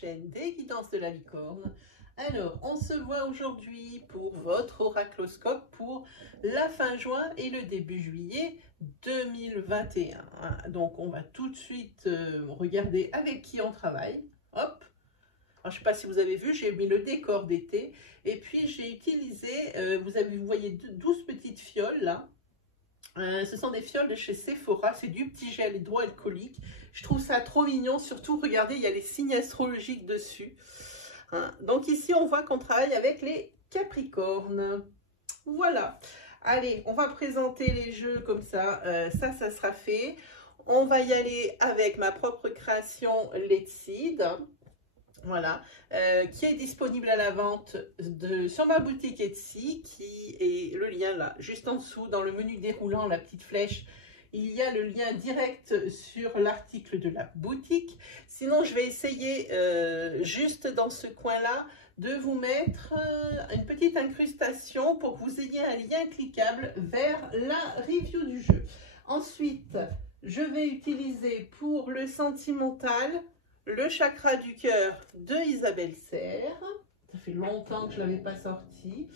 chaîne des guidances de la licorne. Alors, on se voit aujourd'hui pour votre oracloscope pour la fin juin et le début juillet 2021. Donc, on va tout de suite regarder avec qui on travaille. Hop! Alors, je ne sais pas si vous avez vu, j'ai mis le décor d'été. Et puis, j'ai utilisé, vous voyez 12 petites fioles là. Ce sont des fioles de chez Sephora, c'est du petit gel hydroalcoolique. Je trouve ça trop mignon, surtout regardez, il y a les signes astrologiques dessus. Donc ici, on voit qu'on travaille avec les Capricornes. Voilà. Allez, on va présenter les jeux comme ça. Ça sera fait. On va y aller avec ma propre création Let's Seed. Voilà, qui est disponible à la vente sur ma boutique Etsy, qui est le lien là, juste en dessous, dans le menu déroulant, la petite flèche, il y a le lien direct sur l'article de la boutique. Sinon, je vais essayer juste dans ce coin-là de vous mettre une petite incrustation pour que vous ayez un lien cliquable vers la review du jeu. Ensuite, je vais utiliser pour le sentimental le chakra du cœur de Isabelle Serre. Ça fait longtemps que je ne l'avais pas sorti.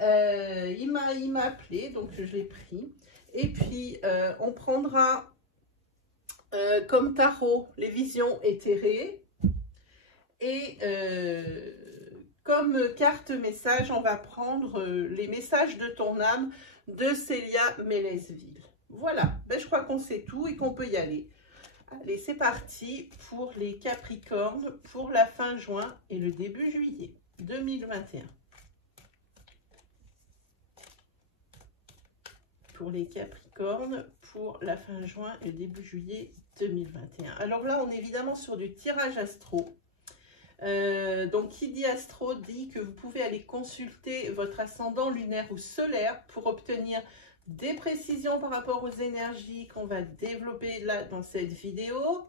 Il m'a appelé, donc je l'ai pris. Et puis, on prendra comme tarot les visions éthérées. Et comme carte message, on va prendre les messages de ton âme de Célia Mélesville. Voilà, ben, je crois qu'on sait tout et qu'on peut y aller. Allez, c'est parti pour les Capricornes pour la fin juin et le début juillet 2021. Pour les Capricornes pour la fin juin et le début juillet 2021. Alors là, on est évidemment sur du tirage astro. Donc, qui dit astro dit que vous pouvez aller consulter votre ascendant lunaire ou solaire pour obtenir des précisions par rapport aux énergies qu'on va développer là dans cette vidéo,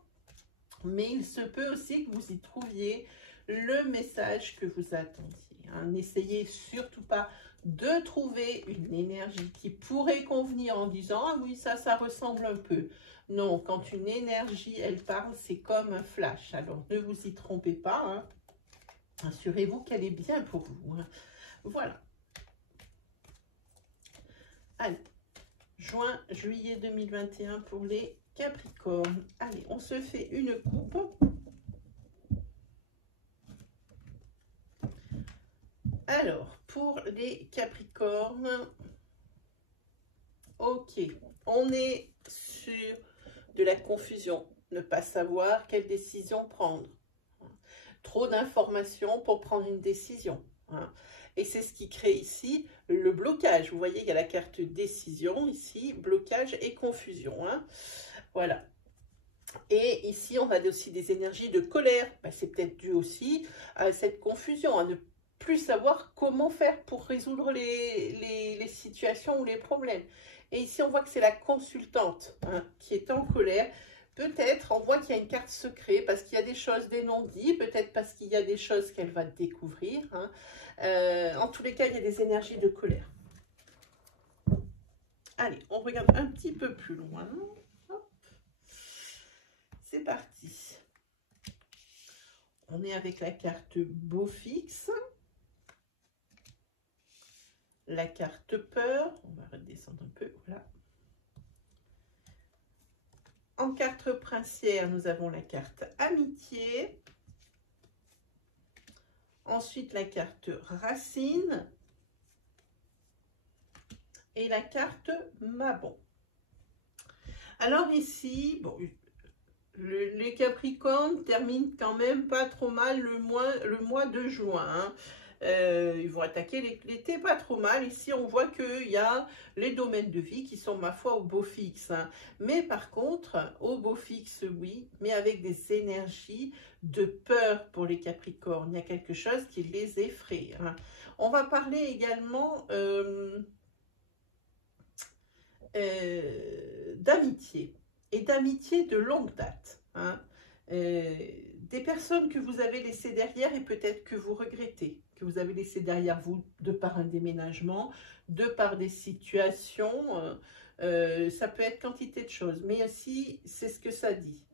mais il se peut aussi que vous y trouviez le message que vous attendiez. N'essayez surtout pas de trouver une énergie qui pourrait convenir en disant « Ah oui, ça ressemble un peu ». Non, quand une énergie, elle parle, c'est comme un flash. Alors, ne vous y trompez pas. Assurez-vous qu'elle est bien pour vous. Voilà. Allez, juin, juillet 2021 pour les Capricornes. Allez, on se fait une coupe. Alors, pour les Capricornes, ok, on est sur de la confusion, ne pas savoir quelle décision prendre. Trop d'informations pour prendre une décision. Et c'est ce qui crée ici le blocage. Vous voyez, il y a la carte décision ici, blocage et confusion. Voilà. Et ici, on a aussi des énergies de colère. C'est peut-être dû aussi à cette confusion, à ne plus savoir comment faire pour résoudre les situations ou les problèmes. Et ici, on voit que c'est la consultante qui est en colère. Peut-être, on voit qu'il y a une carte secret parce qu'il y a des choses, des non-dits, peut-être parce qu'il y a des choses qu'elle va découvrir. En tous les cas, il y a des énergies de colère. Allez, on regarde un petit peu plus loin. C'est parti. On est avec la carte Beau Fixe. La carte Peur. On va redescendre un peu. Voilà. En carte princière, nous avons la carte Amitié. Ensuite, la carte Racine. Et la carte Mabon. Alors ici, bon, les Capricornes terminent quand même pas trop mal le mois de juin. Ils vont attaquer l'été pas trop mal. Ici, on voit qu'il y a les domaines de vie qui sont, ma foi, au beau fixe. Mais par contre, au beau fixe, oui, mais avec des énergies de peur pour les Capricornes. Il y a quelque chose qui les effraie. On va parler également d'amitié. Et d'amitié de longue date. Des personnes que vous avez laissées derrière et peut-être que vous regrettez, que vous avez laissées derrière vous de par un déménagement, de par des situations, ça peut être quantité de choses, mais aussi c'est ce que ça dit.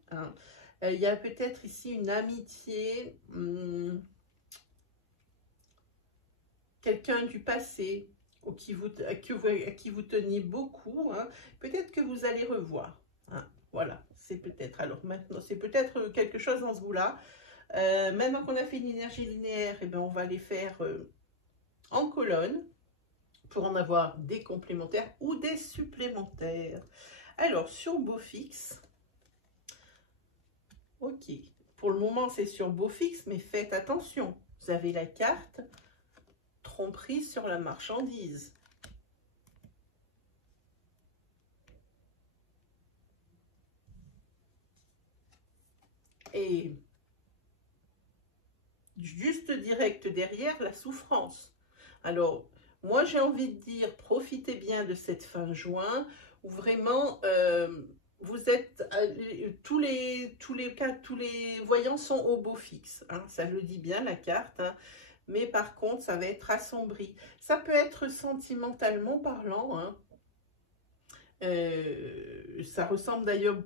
Il y a peut-être ici une amitié, quelqu'un du passé à qui vous teniez beaucoup, hein. Peut-être que vous allez revoir. Hein. Voilà, c'est peut-être. Alors maintenant, c'est peut-être quelque chose dans ce goût-là. Maintenant qu'on a fait une énergie linéaire, eh bien, on va les faire en colonne pour en avoir des complémentaires ou des supplémentaires. Alors, sur Beaufix, ok, pour le moment, c'est sur Beaufix, mais faites attention. Vous avez la carte tromperie sur la marchandise. Et juste direct derrière, la souffrance. Alors, moi, j'ai envie de dire, profitez bien de cette fin juin, où vraiment, vous êtes, tous les voyants sont au beau fixe. Hein, ça le dit bien, la carte. Hein, mais par contre, ça va être assombri. Ça peut être sentimentalement parlant. Hein, ça ressemble d'ailleurs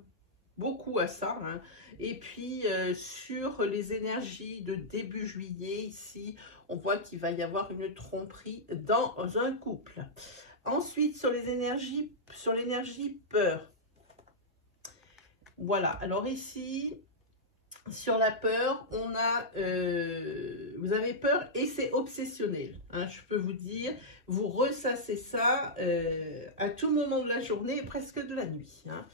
beaucoup à ça. Hein. Et puis, sur les énergies de début juillet, ici, on voit qu'il va y avoir une tromperie dans un couple. Ensuite, sur l'énergie peur. Voilà, alors ici, sur la peur, on a, vous avez peur et c'est obsessionnel. Hein, je peux vous dire, vous ressassez ça à tout moment de la journée et presque de la nuit. Hein.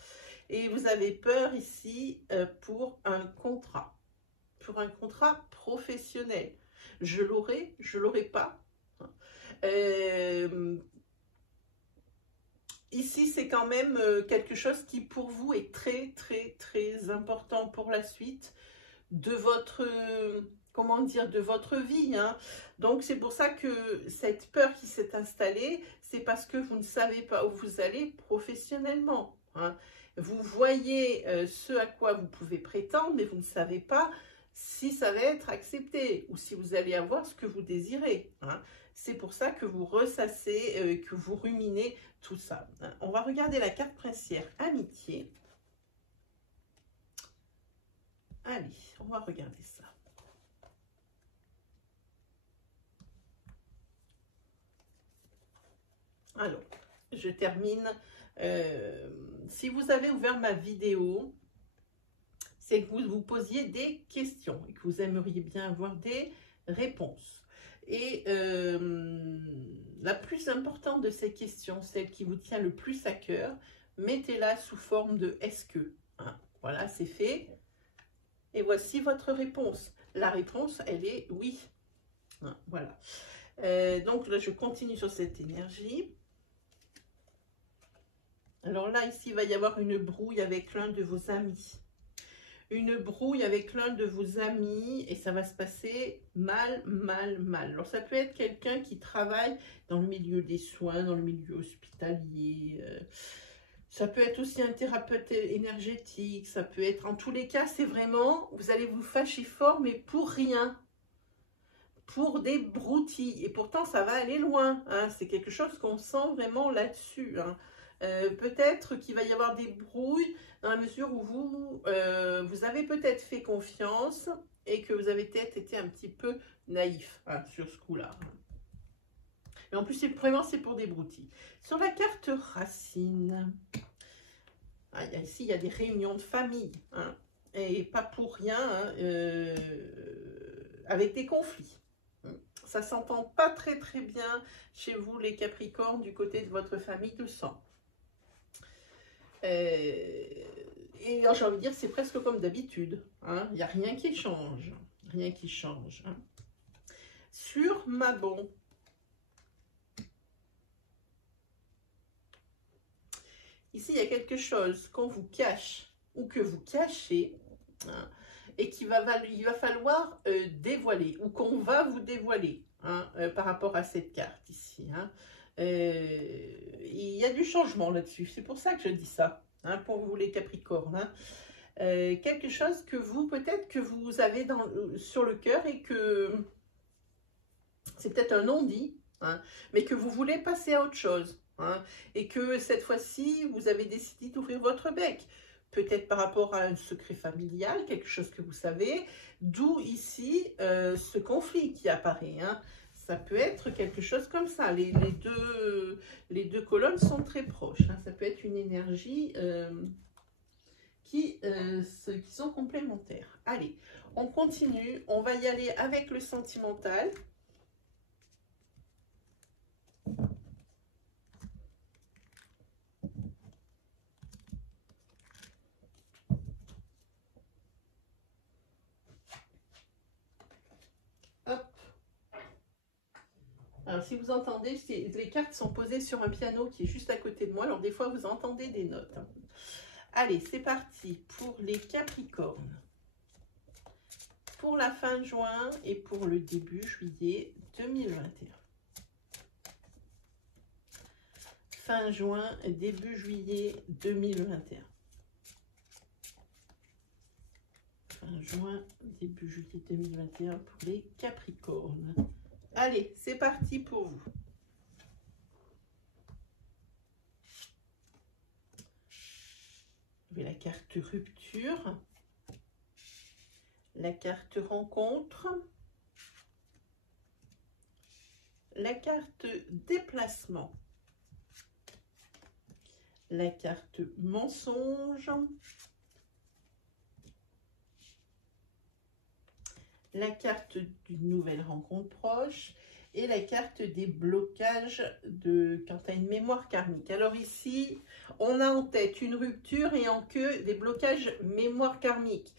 Et vous avez peur ici pour un contrat professionnel. Je l'aurai pas. Ici, c'est quand même quelque chose qui pour vous est très, très, très important pour la suite de votre, comment dire, de votre vie. Hein. Donc, c'est pour ça que cette peur qui s'est installée, c'est parce que vous ne savez pas où vous allez professionnellement. Hein. Vous voyez ce à quoi vous pouvez prétendre, mais vous ne savez pas si ça va être accepté ou si vous allez avoir ce que vous désirez. Hein. C'est pour ça que vous ressassez, que vous ruminez tout ça. Hein. On va regarder la carte princière amitié. Allez, on va regarder ça. Alors, je termine. Si vous avez ouvert ma vidéo, c'est que vous vous posiez des questions et que vous aimeriez bien avoir des réponses. Et la plus importante de ces questions, celle qui vous tient le plus à cœur, mettez-la sous forme de « est-ce que ». Hein, voilà, c'est fait. Et voici votre réponse. La réponse, elle est oui. Hein, voilà. Donc là, je continue sur cette énergie. Alors là, ici, il va y avoir une brouille avec l'un de vos amis. Une brouille avec l'un de vos amis et ça va se passer mal, mal, mal. Alors, ça peut être quelqu'un qui travaille dans le milieu des soins, dans le milieu hospitalier. Ça peut être aussi un thérapeute énergétique. Ça peut être, en tous les cas, c'est vraiment, vous allez vous fâcher fort, mais pour rien. Pour des broutilles. Et pourtant, ça va aller loin. Hein. C'est quelque chose qu'on sent vraiment là-dessus. Hein. Peut-être qu'il va y avoir des brouilles dans la mesure où vous avez peut-être fait confiance et que vous avez peut-être été un petit peu naïf hein, sur ce coup-là. Mais en plus, vraiment, c'est pour des broutilles. Sur la carte racine, ici, il y a des réunions de famille. Hein, et pas pour rien, hein, avec des conflits. Ça ne s'entend pas très très bien chez vous, les Capricornes, du côté de votre famille de sang. Et j'ai envie de dire, c'est presque comme d'habitude. Hein. Il n'y a rien qui change. Rien qui change. Hein. Sur Mabon. Ici, il y a quelque chose qu'on vous cache ou que vous cachez. Hein, et qu'il va falloir dévoiler ou qu'on va vous dévoiler hein, par rapport à cette carte ici. Hein. Il y a du changement là-dessus, c'est pour ça que je dis ça, hein, pour vous les Capricornes. Hein. Quelque chose que vous, peut-être que vous avez sur le cœur et que c'est peut-être un non-dit, hein, mais que vous voulez passer à autre chose. Hein, et que cette fois-ci, vous avez décidé d'ouvrir votre bec. peut-être par rapport à un secret familial, quelque chose que vous savez, d'où ici ce conflit qui apparaît. Hein. Ça peut être quelque chose comme ça. Les deux colonnes sont très proches. Hein. Ça peut être une énergie qui sont complémentaires. Allez, on continue. On va y aller avec le sentimental. Alors, si vous entendez, les cartes sont posées sur un piano qui est juste à côté de moi. Alors, des fois, vous entendez des notes. Hein. Allez, c'est parti pour les Capricornes. Pour la fin juin et pour le début juillet 2021. Fin juin, début juillet 2021. Fin juin, début juillet 2021 pour les Capricornes. Allez, c'est parti pour vous. Vous avez la carte rupture, la carte rencontre, la carte déplacement, la carte mensonge, la carte d'une nouvelle rencontre proche et la carte des blocages quant à une mémoire karmique. Alors ici, on a en tête une rupture et en queue des blocages mémoire karmique.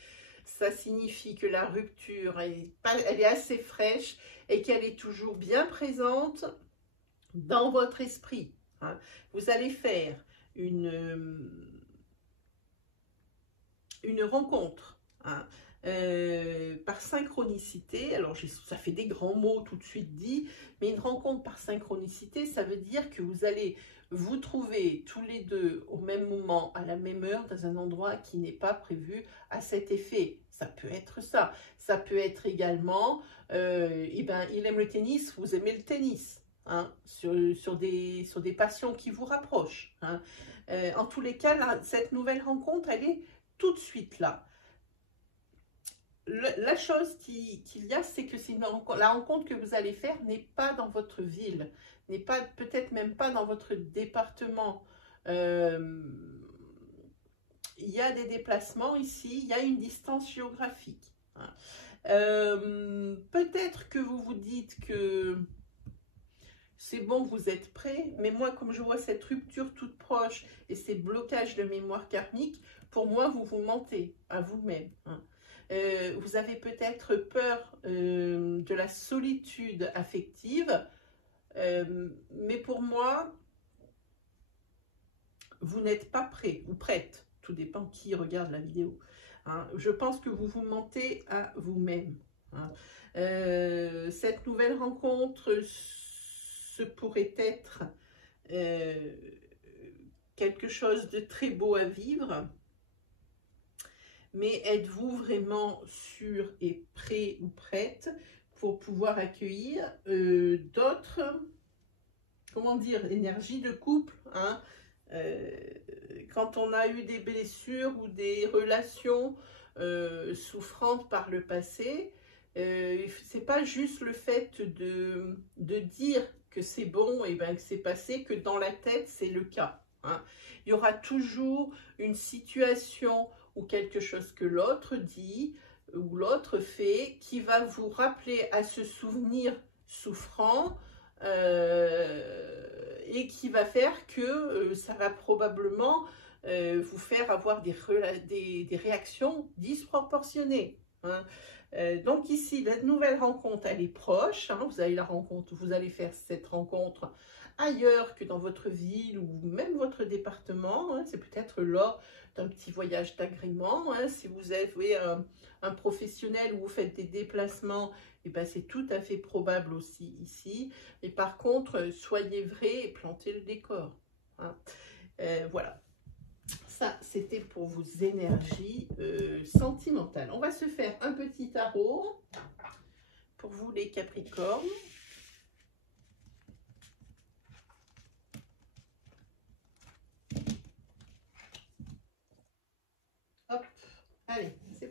Ça signifie que la rupture, elle est assez fraîche et qu'elle est toujours bien présente dans votre esprit. Hein. Vous allez faire une rencontre. Hein. Par synchronicité, alors ça fait des grands mots tout de suite dit, mais une rencontre par synchronicité, ça veut dire que vous allez vous trouver tous les deux au même moment, à la même heure, dans un endroit qui n'est pas prévu à cet effet. Ça peut être ça. Ça peut être également, il aime le tennis, vous aimez le tennis, hein, sur des passions qui vous rapprochent. Hein. En tous les cas, là, cette nouvelle rencontre, elle est tout de suite là. La chose qu'il y a, c'est que la rencontre que vous allez faire n'est pas dans votre ville, n'est pas peut-être même pas dans votre département. Il y a des déplacements ici, il y a une distance géographique. Hein. Peut-être que vous vous dites que c'est bon, vous êtes prêts, mais moi, comme je vois cette rupture toute proche et ces blocages de mémoire karmique, pour moi, vous vous mentez à vous-même. Hein. Vous avez peut-être peur de la solitude affective, mais pour moi, vous n'êtes pas prêt ou prête, tout dépend qui regarde la vidéo. Hein. Je pense que vous vous mentez à vous-même. Hein. Cette nouvelle rencontre, ce pourrait être quelque chose de très beau à vivre. Mais êtes-vous vraiment sûr et prêt ou prête pour pouvoir accueillir d'autres, comment dire, énergies de couple, hein, quand on a eu des blessures ou des relations souffrantes par le passé, c'est pas juste le fait de dire que c'est bon et ben que c'est passé, que dans la tête c'est le cas. Hein. Il y aura toujours une situation ou quelque chose que l'autre dit ou l'autre fait qui va vous rappeler à ce souvenir souffrant et qui va faire que ça va probablement vous faire avoir des réactions disproportionnées. Hein. Donc ici, la nouvelle rencontre, elle est proche. Hein, vous allez faire cette rencontre ailleurs que dans votre ville ou même votre département. Hein, c'est peut-être lors d'un petit voyage d'agrément. Hein, si vous avez un professionnel où vous faites des déplacements, et ben c'est tout à fait probable aussi ici. Mais par contre, soyez vrai et plantez le décor. Hein. Voilà. Ça, c'était pour vos énergies sentimentales. On va se faire un petit tarot pour vous les Capricornes.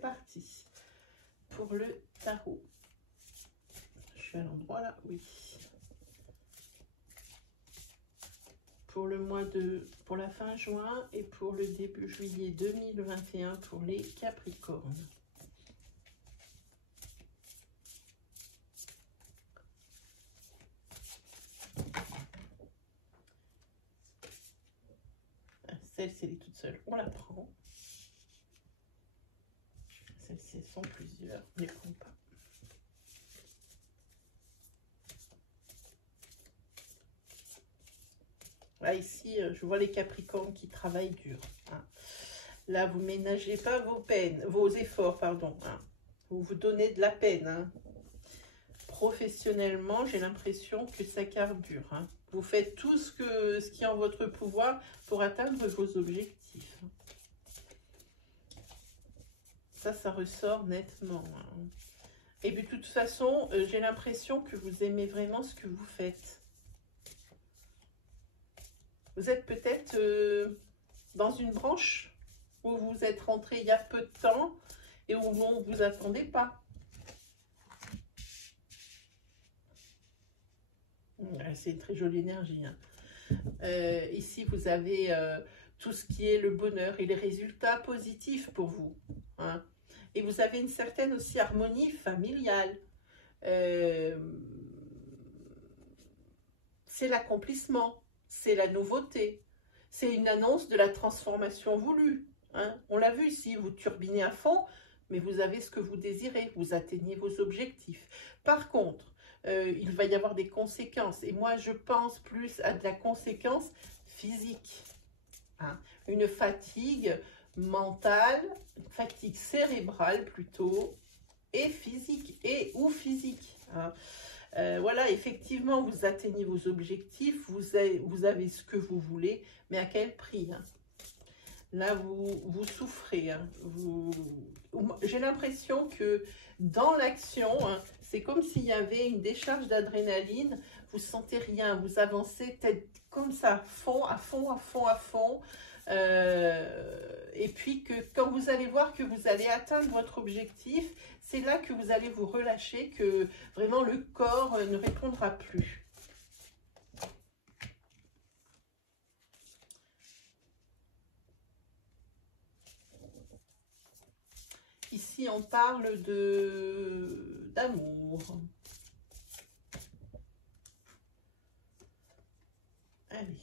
parti pour le tarot. Je suis à l'endroit là, oui. Pour le mois pour la fin juin et pour le début juillet 2021 pour les Capricornes. Celle-ci, elle est toute seule, on la prend. Celles-ci sont plusieurs, on ne les prend pas. Là, ici, je vois les Capricornes qui travaillent dur. Hein. Là, vous ne ménagez pas vos peines, vos efforts, pardon. Hein. Vous vous donnez de la peine. Hein. Professionnellement, j'ai l'impression que ça carbure. Hein. Vous faites tout ce qui est en votre pouvoir pour atteindre vos objectifs. Ça ressort nettement. Hein. Et puis, de toute façon, j'ai l'impression que vous aimez vraiment ce que vous faites. Vous êtes peut-être dans une branche où vous êtes rentré il y a peu de temps et où on ne vous attendait pas. C'est une très jolie énergie. Hein. Ici, vous avez tout ce qui est le bonheur et les résultats positifs pour vous. Hein. Et vous avez une certaine aussi harmonie familiale. C'est l'accomplissement. C'est la nouveauté, c'est une annonce de la transformation voulue. Hein. On l'a vu ici, vous turbinez à fond, mais vous avez ce que vous désirez, vous atteignez vos objectifs. Par contre, il va y avoir des conséquences, et moi je pense plus à de la conséquence physique. Hein. Une fatigue mentale, une fatigue cérébrale plutôt, et physique, ou physique. Hein. Voilà, effectivement, vous atteignez vos objectifs, vous avez ce que vous voulez, mais à quel prix? Hein? Là, vous souffrez. Hein? J'ai l'impression que dans l'action, hein, c'est comme s'il y avait une décharge d'adrénaline, vous ne sentez rien, vous avancez tête comme ça, à fond, à fond, à fond, à fond. Et puis que quand vous allez voir que vous allez atteindre votre objectif, c'est là que vous allez vous relâcher, que vraiment le corps ne répondra plus. Ici, on parle d'amour. Allez.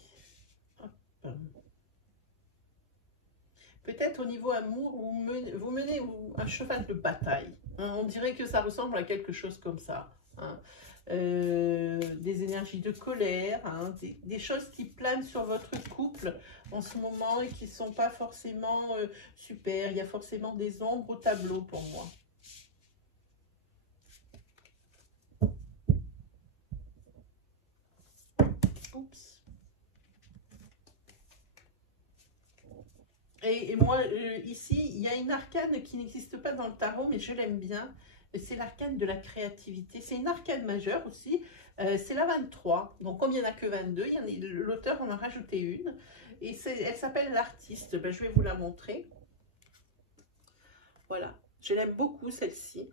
Peut-être au niveau amour, vous menez un cheval de bataille. Hein, on dirait que ça ressemble à quelque chose comme ça. Hein. Des énergies de colère, hein, des choses qui planent sur votre couple en ce moment et qui ne sont pas forcément super. Il y a forcément des ombres au tableau pour moi. Oups. Et moi, ici, il y a une arcane qui n'existe pas dans le tarot, mais je l'aime bien. C'est l'arcane de la créativité. C'est une arcane majeure aussi. C'est la 23. Donc, comme il n'y en a que 22, l'auteur en a rajouté une. Et elle s'appelle l'artiste. Ben, je vais vous la montrer. Voilà. Je l'aime beaucoup, celle-ci.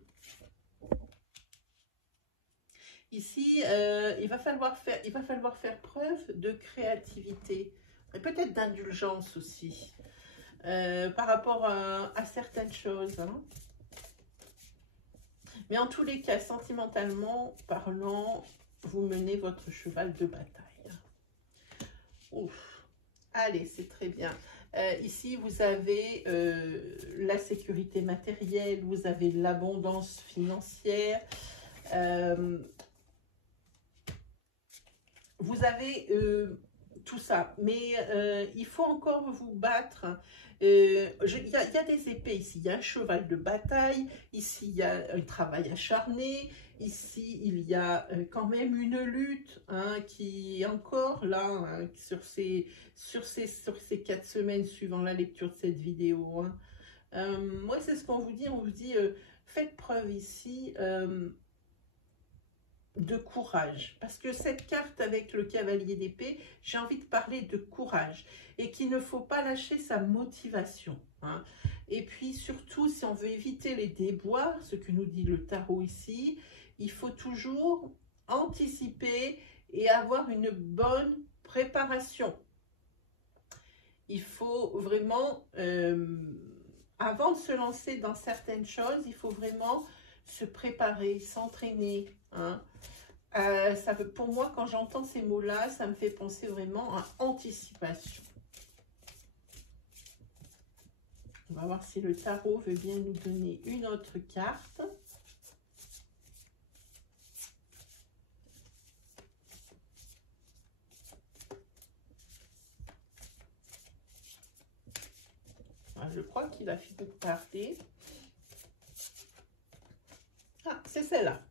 Ici, il va falloir faire preuve de créativité. Et peut-être d'indulgence aussi. Par rapport à certaines choses. Hein. Mais en tous les cas, sentimentalement parlant, vous menez votre cheval de bataille. Ouf. Allez, c'est très bien. Ici, vous avez la sécurité matérielle, vous avez l'abondance financière. Vous avez tout ça. Mais il faut encore vous battre. Il y a des épées ici, il y a un cheval de bataille, ici il y a un travail acharné, ici il y a quand même une lutte hein, qui est encore là hein, sur ces 4 semaines suivant la lecture de cette vidéo. Hein. Moi c'est ce qu'on vous dit, faites preuve ici de courage. Parce que cette carte avec le cavalier d'épée, j'ai envie de parler de courage. Et qu'il ne faut pas lâcher sa motivation. Hein. Et puis surtout, si on veut éviter les déboires, ce que nous dit le tarot ici, il faut toujours anticiper et avoir une bonne préparation. Il faut vraiment, avant de se lancer dans certaines choses, il faut vraiment se préparer, s'entraîner. Hein. Pour moi, quand j'entends ces mots-là, ça me fait penser vraiment à anticipation. On va voir si le tarot veut bien nous donner une autre carte. Je crois qu'il a fini de parler. Ah, c'est celle-là.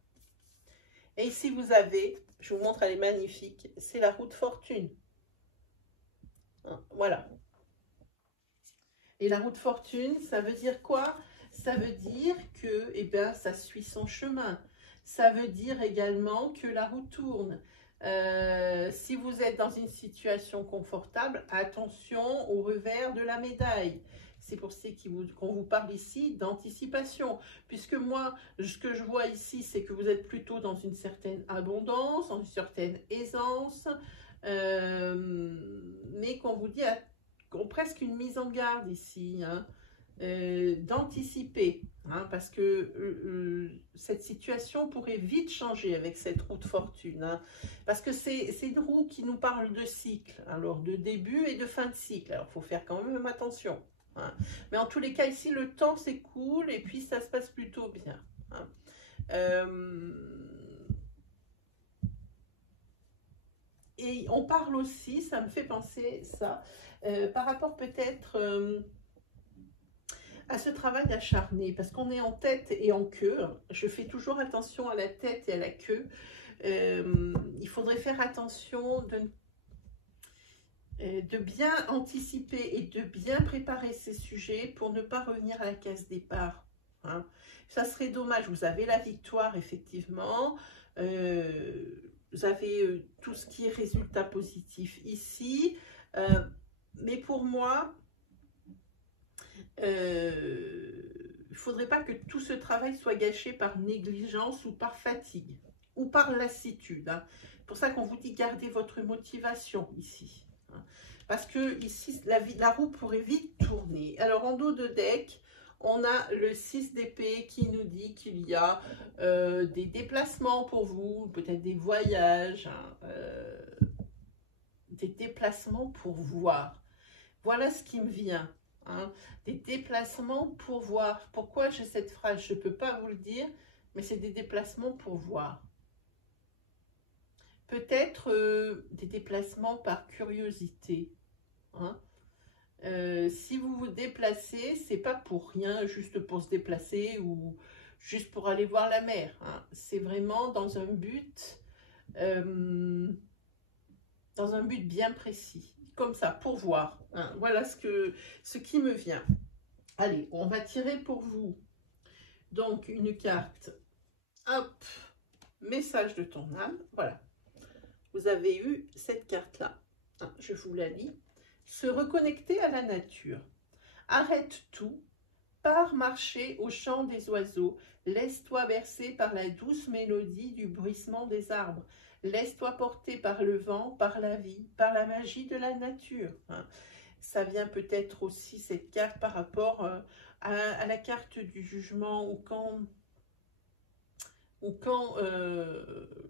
Et ici, vous avez, je vous montre, elle est magnifique, c'est la roue de fortune. Voilà. Et la roue de fortune, ça veut dire quoi? Ça veut dire que, eh bien, ça suit son chemin. Ça veut dire également que la roue tourne. Si vous êtes dans une situation confortable, attention au revers de la médaille. C'est pour ça qu'on vous parle ici d'anticipation. Puisque moi, ce que je vois ici, c'est que vous êtes plutôt dans une certaine abondance, dans une certaine aisance, mais qu'on vous dit presque une mise en garde ici, hein, d'anticiper. Hein, parce que cette situation pourrait vite changer avec cette roue de fortune. Hein, parce que c'est une roue qui nous parle de cycle, alors de début et de fin de cycle. Alors, il faut faire quand même attention. Hein. Mais en tous les cas, ici, le temps s'écoule et puis ça se passe plutôt bien. Hein. Et on parle aussi, ça me fait penser ça, par rapport peut-être à ce travail acharné, parce qu'on est en tête et en queue. Je fais toujours attention à la tête et à la queue. Il faudrait faire attention de bien anticiper et de bien préparer ces sujets pour ne pas revenir à la case départ. Hein. Ça serait dommage. Vous avez la victoire, effectivement. Vous avez tout ce qui est résultat positif ici. Mais pour moi, il ne faudrait pas que tout ce travail soit gâché par négligence ou par fatigue ou par lassitude. Hein. C'est pour ça qu'on vous dit gardez votre motivation ici. Hein. Parce que ici, la roue pourrait vite tourner. Alors en dos de deck, on a le 6 d'épée qui nous dit qu'il y a des déplacements pour vous, peut-être des voyages, hein, des déplacements pour voir. Voilà ce qui me vient. Hein, des déplacements pour voir. Pourquoi j'ai cette phrase? Je ne peux pas vous le dire, mais c'est des déplacements pour voir. Peut-être des déplacements par curiosité. Hein. Si vous vous déplacez, c'est pas pour rien, juste pour se déplacer ou juste pour aller voir la mer. Hein. C'est vraiment dans un but bien précis. Comme ça, pour voir. Hein. Voilà ce qui me vient. Allez, on va tirer pour vous. Donc, une carte. Hop, message de ton âme. Voilà. Vous avez eu cette carte-là. Hein, je vous la lis. Se reconnecter à la nature. Arrête tout. Pars marcher au chant des oiseaux. Laisse-toi bercer par la douce mélodie du bruissement des arbres. Laisse-toi porter par le vent, par la vie, par la magie de la nature. Hein. Ça vient peut-être aussi, cette carte, par rapport à la carte du jugement, ou quand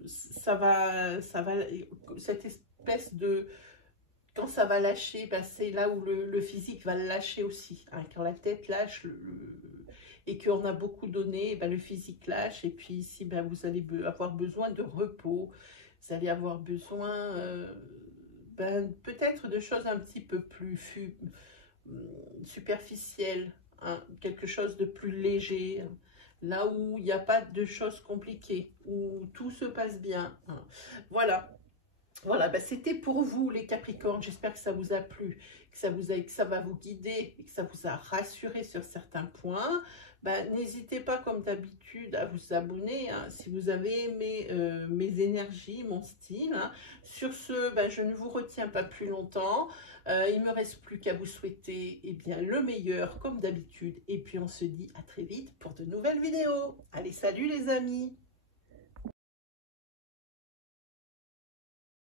ça va, cette espèce de... Quand ça va lâcher, ben c'est là où le physique va lâcher aussi. Hein. Quand la tête lâche et qu'on a beaucoup donné, ben le physique lâche. Et puis ici, ben vous allez avoir besoin de repos. Vous allez avoir besoin peut-être de choses un petit peu plus superficielles. Hein. Quelque chose de plus léger. Hein. Là où il n'y a pas de choses compliquées. Où tout se passe bien. Hein. Voilà. Voilà, ben, c'était pour vous les Capricornes. J'espère que ça vous a plu, que ça va vous guider et que ça vous a rassuré sur certains points. Ben, n'hésitez pas comme d'habitude à vous abonner hein, si vous avez aimé mes énergies, mon style. Hein. Sur ce, ben, je ne vous retiens pas plus longtemps. Il ne me reste plus qu'à vous souhaiter eh bien, le meilleur comme d'habitude. Et puis on se dit à très vite pour de nouvelles vidéos. Allez, salut les amis!